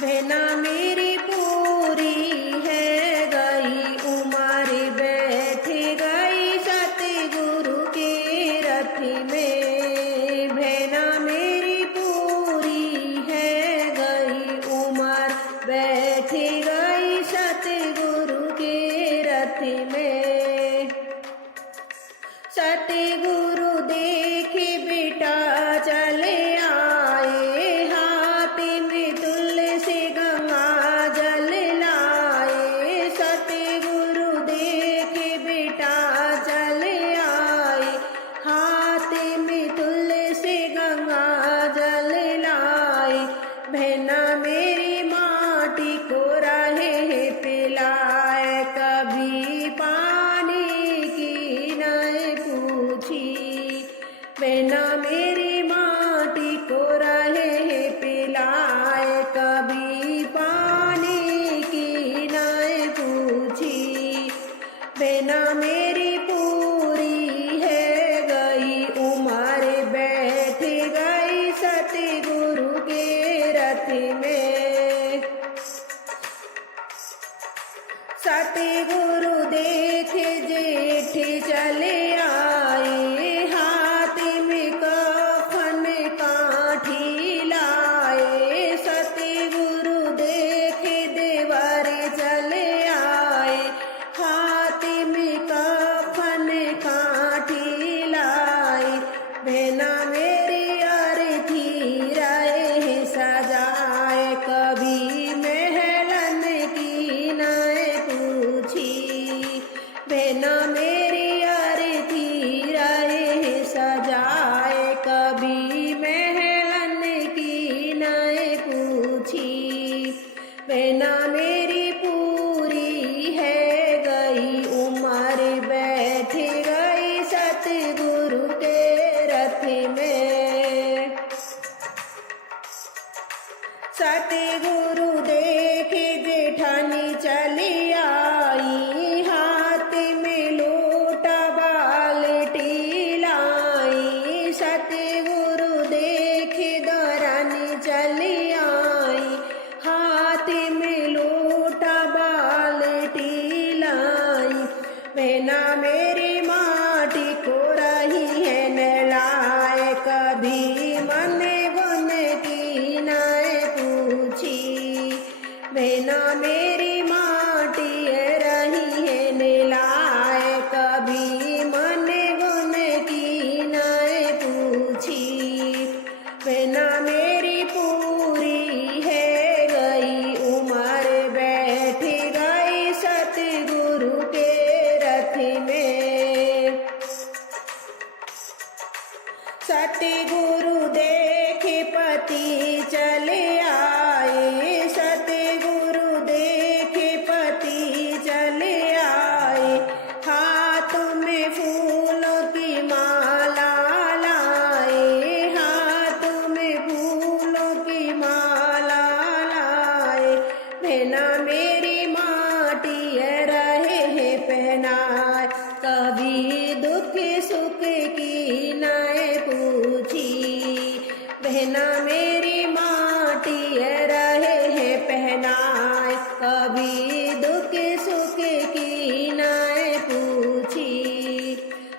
बहना मेरी पूरी है गई उमर, बैठ गई सतगुरु के रथ में। बहना मेरी पूरी है गई उमर, बैठ गई सतगुरु के रथ में। सतगुरु देखे बेटा चले आए, हाथ में तुलसी गंगा जल लाए। सतगुरु देखे बेटा चले आए, हाथ में तुलसी गंगा जल लाए। बहना मेरी माटी को रहे पिलाए, कभी पानी की नहीं पूछी। बहना मेरी माटी को रहे पिलाए, कभी पानी की नहीं पूछी। बहना मेरी पूरी है गई उमर, बैठ गई सतगुरु के रथ में। सतगुरु देखे जेठ चले आए, हाथ में कफन काठी लाए। सतगुरु देखे देवर चले आए, हाथ में कफन काठी लाए। बहना मेरी अर्थी रहे सजाए, कभी महलन की नहीं पूछी। बहना मेरी अर्थी रहे सजाए, कभी महलन की नहीं पूछी। बहना मेरी पूरी है गई उमर, बैठ गई सतगुरु के रथ में। सतगुरु देखे जेठानी चली आई, हाथ में लोटा बाल्टी लाई। सतगुरु देखे दरानी चली आई, हाथ में लोटा बाल्टी लाई। बहना मेरी माटी को रही है नहलाए, कभी मन गुन की नहीं पूछी। बहना मेरी माटी रही है नहलाए, कभी मन गुन की नहीं पूछी। बहना मेरी पूरी है गई उमर, बैठ गई सतगुरु के रथ में। सतगुरु देखे पति चले आए, सतगुरु देखे पति चले आए। हाथों में फूलों की माला लाए, हाथों में फूलों की माला लाए। बहना मेरी माटी रहे पहनाए, कभी दुख सुख की नहीं पूछी। बहना मेरी माटी रहे पहनाए, कभी दुख सुख की नहीं पूछी।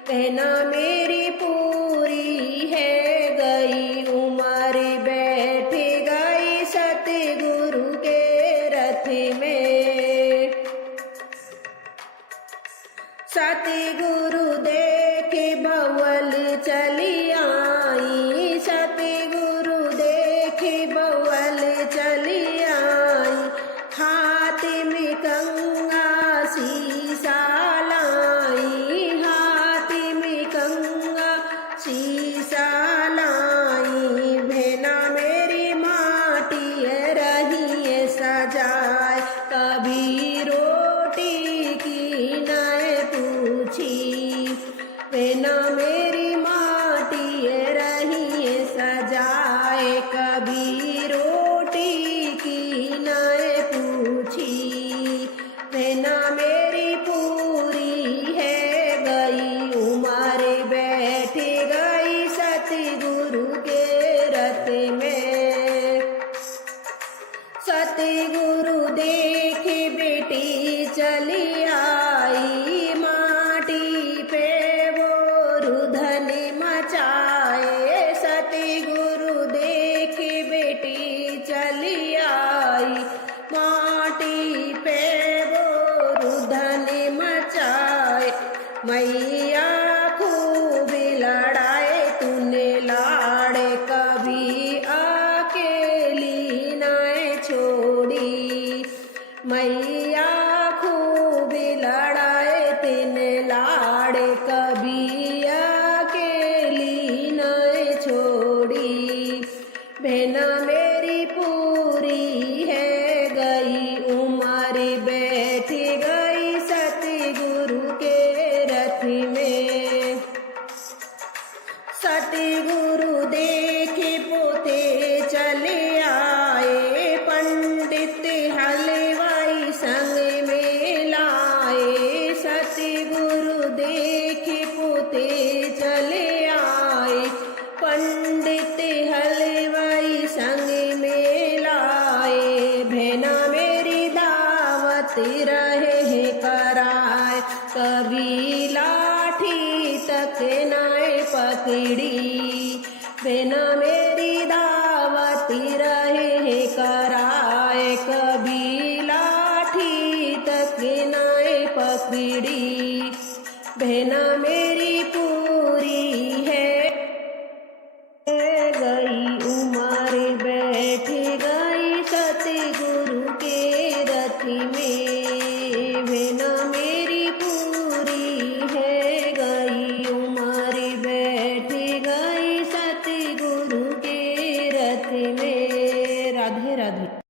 बहना मेरी पूरी है गई उमर, बैठ गई सतगुरु के रथ में। सतगुरु देखे बवल चली आई, सतगुरु देखे बवल चली आई। हाथ में कंगा शीशा लाई, हाथ में कंगा शीशा लाई। बहना मेरी माटी रही सजाए, कभी रोटी की नहीं पूछी। बहना मेरी माटी रही सजाए, कभी रोटी की नहीं पूछी। बहना मेरी पूरी है गई उमर, बैठ गई सतगुरु के रथ में। सत चली आई, माटी पे वो रुधन मचाए, सतगुरु देख बेटी चली आई, माटी पे वो रुधन मचाए। मैया खूब लड़ाए तूने लाड़े, कभी अकेली नाय छोड़ी, मैया खूब लड़ाए तूने लाड़े, कभी अकेली नाय छोड़ी। बहना मेरी पूरी है गई उम्र, बैठ गई सतगुरु के रथ में, सतगुरु देखे पोते चले आए, पंडित हलवाई संग में लाए, सतगुरु देखे पोते चले आए, पंडित हलवाई संग में लाए। बहना मेरी दावत रहे कराए, कभी लाठी तक नाय पकड़ी, बहना मेरी दावत रहे कराए, कभी लाठी तक नाय पकड़ी। बहना मेरी पूरी है गई उम्र, बैठ गई सतगुरु के रथ में, बहना मेरी पूरी है गई उम्र, बैठ गई सतगुरु के रथ में। राधे राधे।